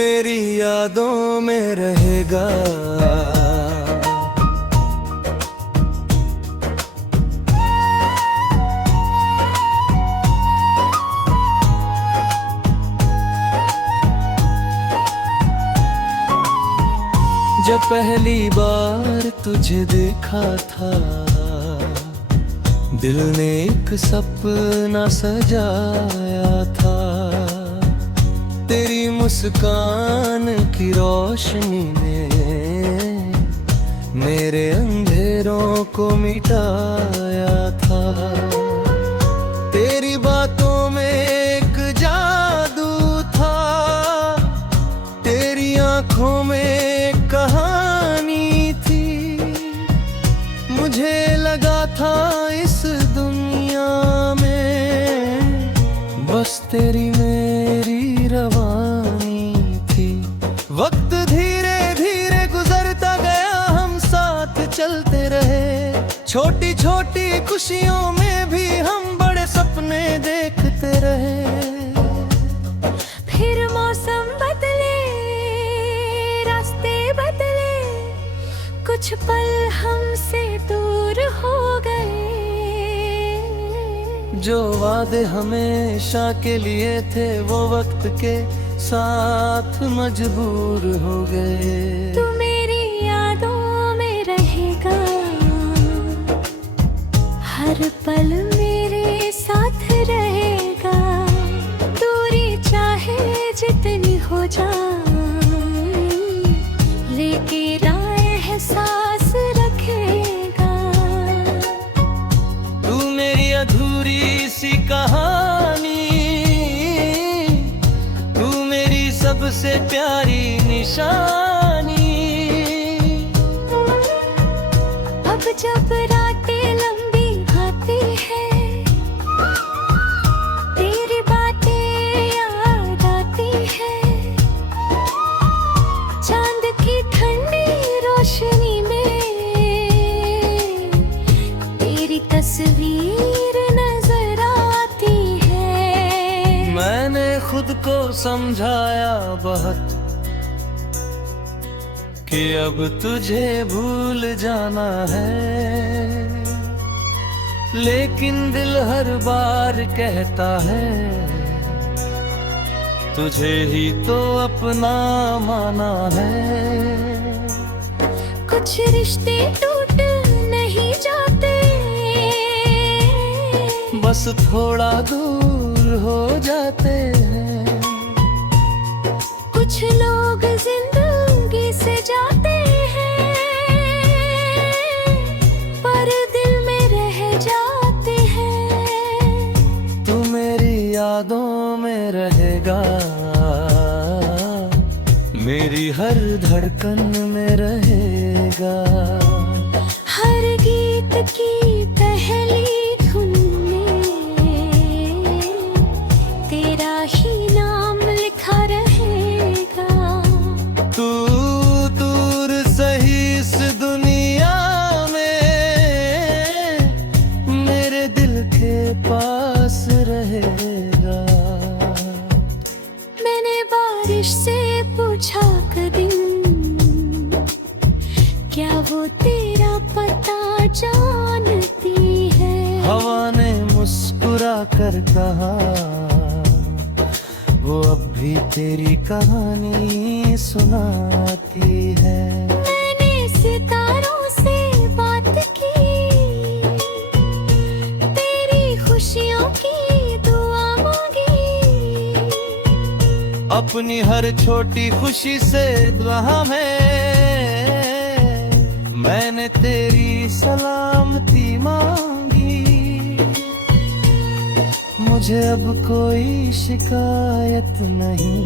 मेरी यादों में रहेगा। जब पहली बार तुझे देखा था, दिल ने एक सपना सजाया था। तेरी मुस्कान की रोशनी ने मेरे अंधेरों को मिटाया था। तेरी बातों में एक जादू था, तेरी आंखों में एक कहानी थी। मुझे लगा था इस दुनिया में बस तेरी मेरी रवानी थी। वक्त धीरे धीरे गुजरता गया, हम साथ चलते रहे। छोटी छोटी खुशियों में भी हम बड़े सपने देखते रहे। फिर मौसम बदले, रास्ते बदले, कुछ पल हमसे दूर हो गए। जो वादे हमेशा के लिए थे वो वक्त के साथ मजबूर हो गए। तू मेरी यादों में रहेगा, हर पल मेरे साथ रहेगा। दूरी चाहे जितनी हो जाए, लेकिन एहसास रखेगा। तू मेरी अधूरी सी कहानी, तू मेरी सबसे प्यारी निशानी। अब जब रातें लंबी आती है, तेरी बातें याद आती है। चांद की ठंडी रोशनी में तेरी तस्वीर नजर आती है। मैंने खुद को समझाया बहुत कि अब तुझे भूल जाना है, लेकिन दिल हर बार कहता है तुझे ही तो अपना माना है। कुछ रिश्ते टूट नहीं जाते, बस थोड़ा दूर हो जाते हैं। कुछ लोग जिंदगी से जाते हैं, पर दिल में रह जाते हैं। तू मेरी यादों में रहेगा, मेरी हर धड़कन में रहेगा। हर गीत की पहली धुन में तेरा ही नाम लिखा रहेगा। तू दूर सही इस दुनिया में मेरे दिल के पास रहेगा। मैंने बारिश से पूछा कदम, क्या वो तेरा पता जानती है? हवा ने मुस्कुरा कर कहा वो अब भी तेरी कहानी सुनाती है। मैंने सितारों से बात की, तेरी खुशियों की दुआ मांगी। अपनी हर छोटी खुशी से दुआ में मैंने तेरी सलामती मांगी। मुझे अब कोई शिकायत नहीं,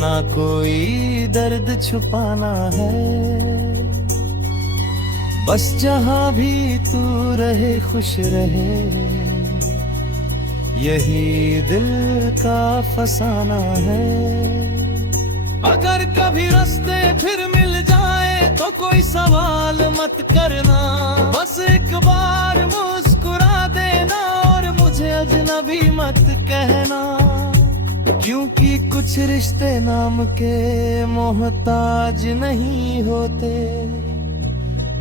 ना कोई दर्द छुपाना है। बस जहाँ भी तू रहे खुश रहे, यही दिल का फसाना है। अगर कभी रास्ते फिर मिल जाए तो कोई सवाल मत करना, बस एक बार मुस्कुरा देना और मुझे अजनबी मत कहना। क्योंकि कुछ रिश्ते नाम के मोहताज नहीं होते,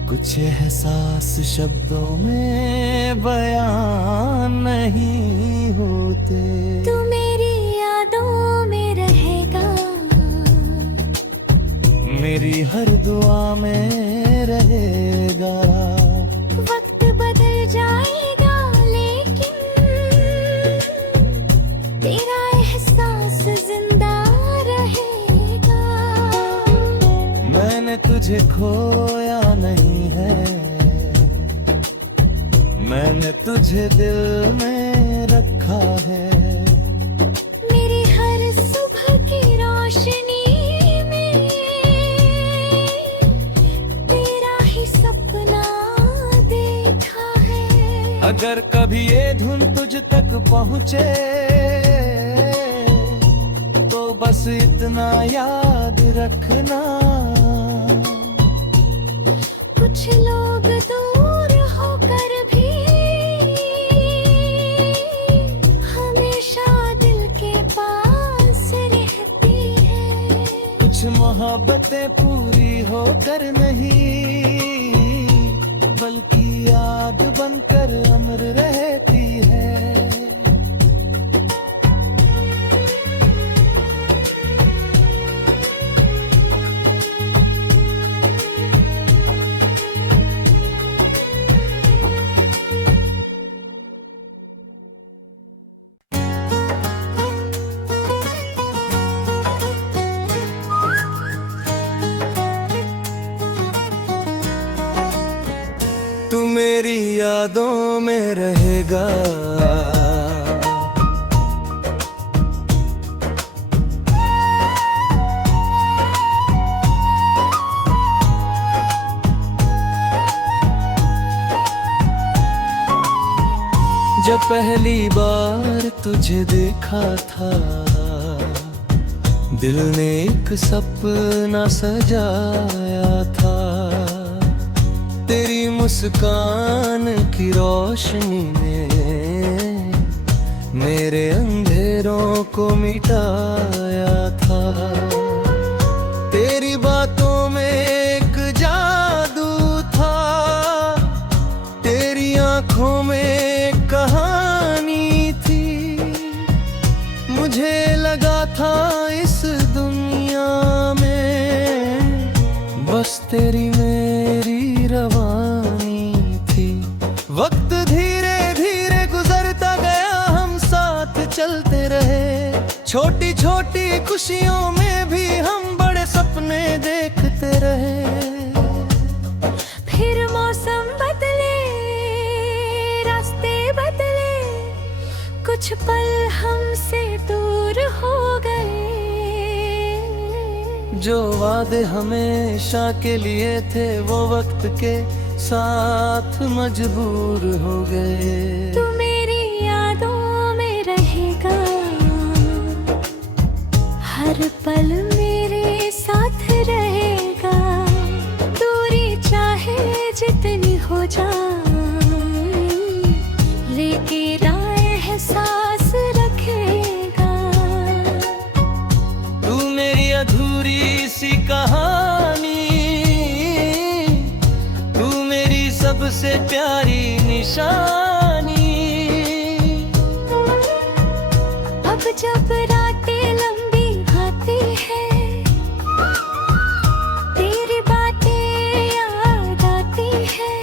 कुछ एहसास शब्दों में बयान नहीं होते। तू मेरी यादों में रहेगा, मेरी हर दुआ में रहेगा। वक्त बदल जाएगा लेकिन तेरा एहसास जिंदा रहेगा। मैंने तुझे खोया नहीं है, मैंने तुझे दिल में रखा है। मेरी हर सुबह की रोशनी में तेरा ही सपना देखा है। अगर कभी ये धुन तुझ तक पहुँचे तो बस इतना याद रखना, कुछ लोग दूर होकर भी हमेशा दिल के पास रहती है। कुछ मोहब्बतें पूरी होकर नहीं, बल्कि याद बनकर अमर रहती है। तू मेरी यादों में रहेगा, जब पहली बार तुझे देखा था, दिल ने एक सपना सजाया था। तेरी मुस्कान की रोशनी ने मेरे अंधेरों को मिटाया था। तेरी बातों में एक जादू था, तेरी आंखों में एक कहानी थी। मुझे लगा था इस दुनिया में बस तेरी मेरी रवानी थी। वक्त धीरे धीरे गुजरता गया, हम साथ चलते रहे। छोटी छोटी खुशियों में भी हम बड़े सपने देखते रहे। फिर मौसम बदले, रास्ते बदले, कुछ पल हमसे दूर हो गए। जो वादे हमेशा के लिए थे वो वक्त के साथ मजबूर हो गए। तू मेरी यादों में रहेगा, हर पल मेरे साथ रहेगा। दूरी चाहे जितनी हो जाए, लेकिन एहसास रखेगा। तू मेरी अधूरी सी कहानी, तू मेरी सबसे प्यारी निशानी। अब जब रातें लंबी आती है, तेरी बातें याद आती है।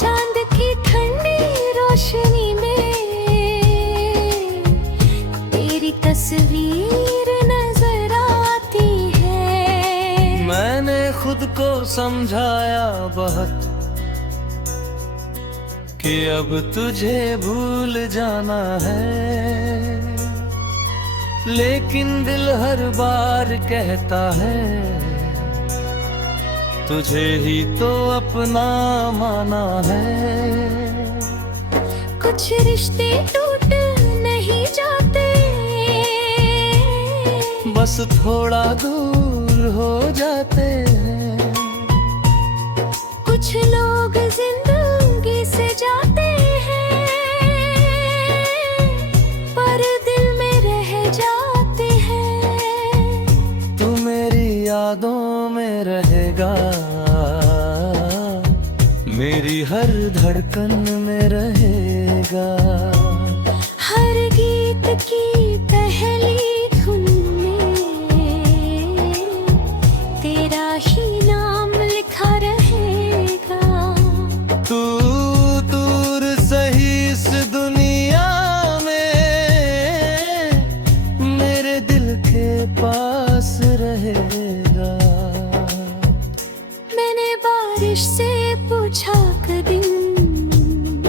चांद की ठंडी रोशनी में तेरी तस्वीर नजर आती है। मैंने खुद को समझाया बहुत कि अब तुझे भूल जाना है, लेकिन दिल हर बार कहता है तुझे ही तो अपना माना है। कुछ रिश्ते टूट नहीं जाते, बस थोड़ा दूर हो जाते हैं। कुछ लोग जिंदगी से जाते हैं, पर दिल मेरी हर धड़कन में रहेगा। हर गीत की पहली धुन में तेरा ही नाम लिखा रहेगा। तू दूर सही इस दुनिया में मेरे दिल के पास रहेगा। मैंने बारिश से पूछा कदीम,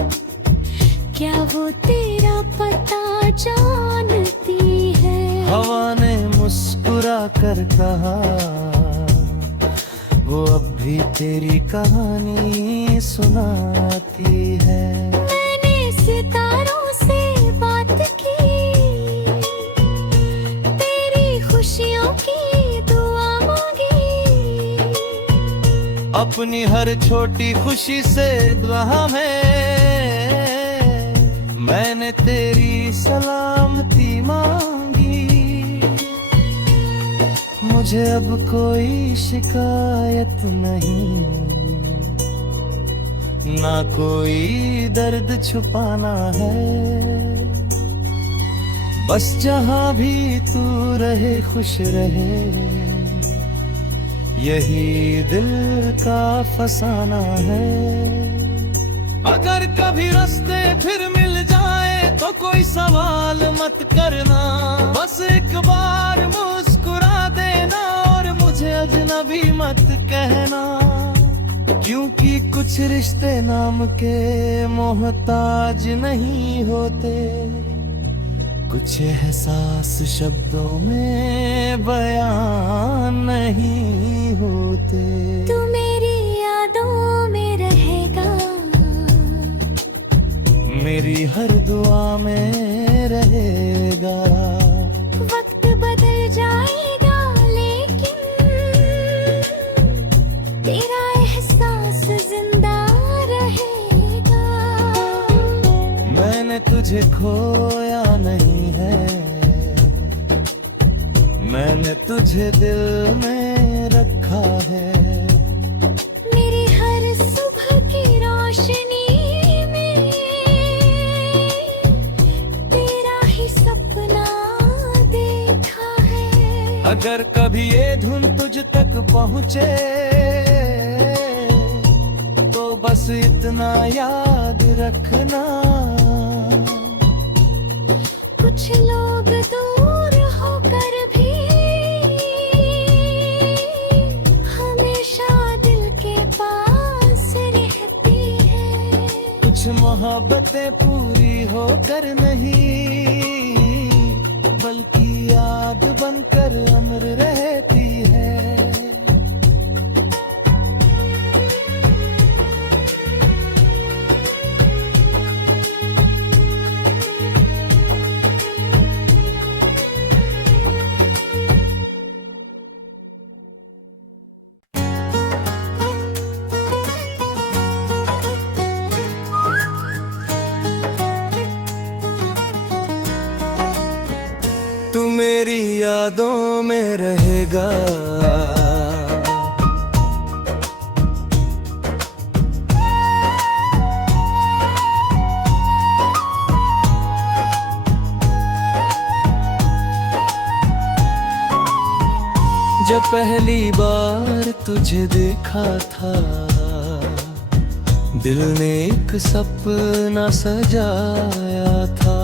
क्या वो तेरा पता जानती है? हवा ने मुस्कुरा कर कहा, वो अब भी तेरी कहानी सुनाती है। मैंने सितारों से बात की, तेरी खुशियों की दुआ मांगी। अपनी हर छोटी खुशी से दुआ में मैंने तेरी सलामती मांगी। मुझे अब कोई शिकायत नहीं, ना कोई दर्द छुपाना है। बस जहां भी तू रहे खुश रहे, यही दिल का फसाना है। अगर कभी रास्ते फिर मिल जाए तो कोई सवाल मत करना, बस एक बार मुस्कुरा देना और मुझे अजनबी मत कहना। क्योंकि कुछ रिश्ते नाम के मोहताज नहीं होते, कुछ एहसास शब्दों में बयान नहीं होते। तू मेरी यादों में रहेगा, मेरी हर दुआ में रहेगा। वक्त बदल जाएगा लेकिन तेरा एहसास जिंदा रहेगा। मैंने तुझे खोया नहीं है, मैंने तुझे दिल में रखा है। मेरी हर सुबह की रोशनी में तेरा ही सपना देखा है। अगर कभी ये धुन तुझ तक पहुँचे तो बस इतना याद रखना, कुछ लोग दूर होकर भी हमेशा दिल के पास रहती है। कुछ मोहब्बतें पूरी होकर नहीं, बल्कि याद बनकर अमर रहती है। तू मेरी यादों में रहेगा, जब पहली बार तुझे देखा था, दिल ने एक सपना सजाया था।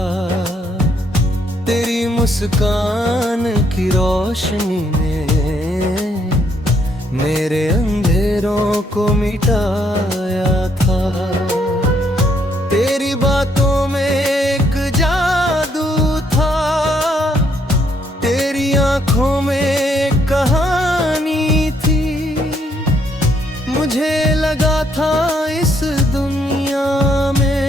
तेरी मुस्कान की रोशनी ने मेरे अंधेरों को मिटाया था। तेरी बातों में एक जादू था, तेरी आंखों में एक कहानी थी। मुझे लगा था इस दुनिया में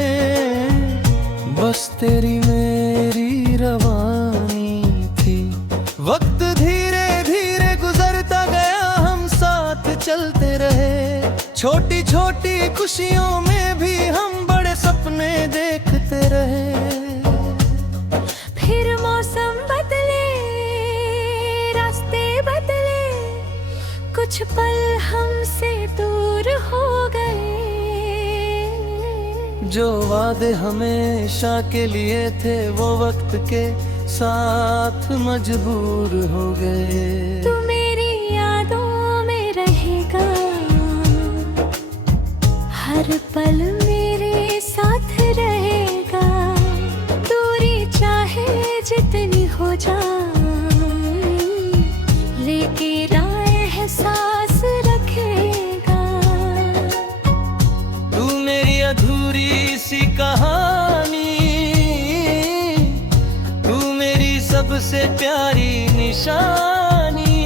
बस तेरी मेरी रवानी थी। वक्त धीरे धीरे गुजरता गया, हम साथ चलते रहे। छोटी छोटी खुशियों में भी हम बड़े सपने देखते रहे। फिर मौसम बदले, रास्ते बदले, कुछ कुछ पल हमसे दूर हो गए, जो वादे हमेशा के लिए थे वो वक्त के साथ मजबूर हो गए। तू मेरी यादों में रहेगा, हर पल मेरे साथ रहेगा। दूरी चाहे जितनी हो जाए, लेके एहसास रखेगा। तू मेरी अधूरी सी कहानी, तू मेरी सबसे प्यारी निशानी।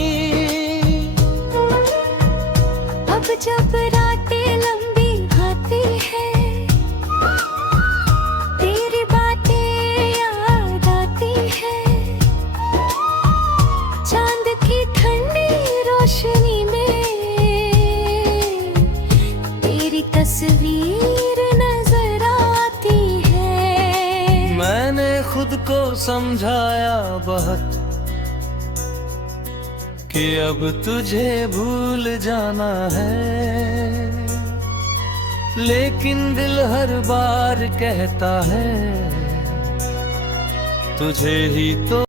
अब जब रातें लंबी आती है, तेरी बातें याद आती है। चांद की ठंडी रोशनी में तेरी तस्वीर नजर आती है। मैंने खुद को समझाया बहुत कि अब तुझे भूल जाना है, लेकिन दिल हर बार कहता है तुझे ही तो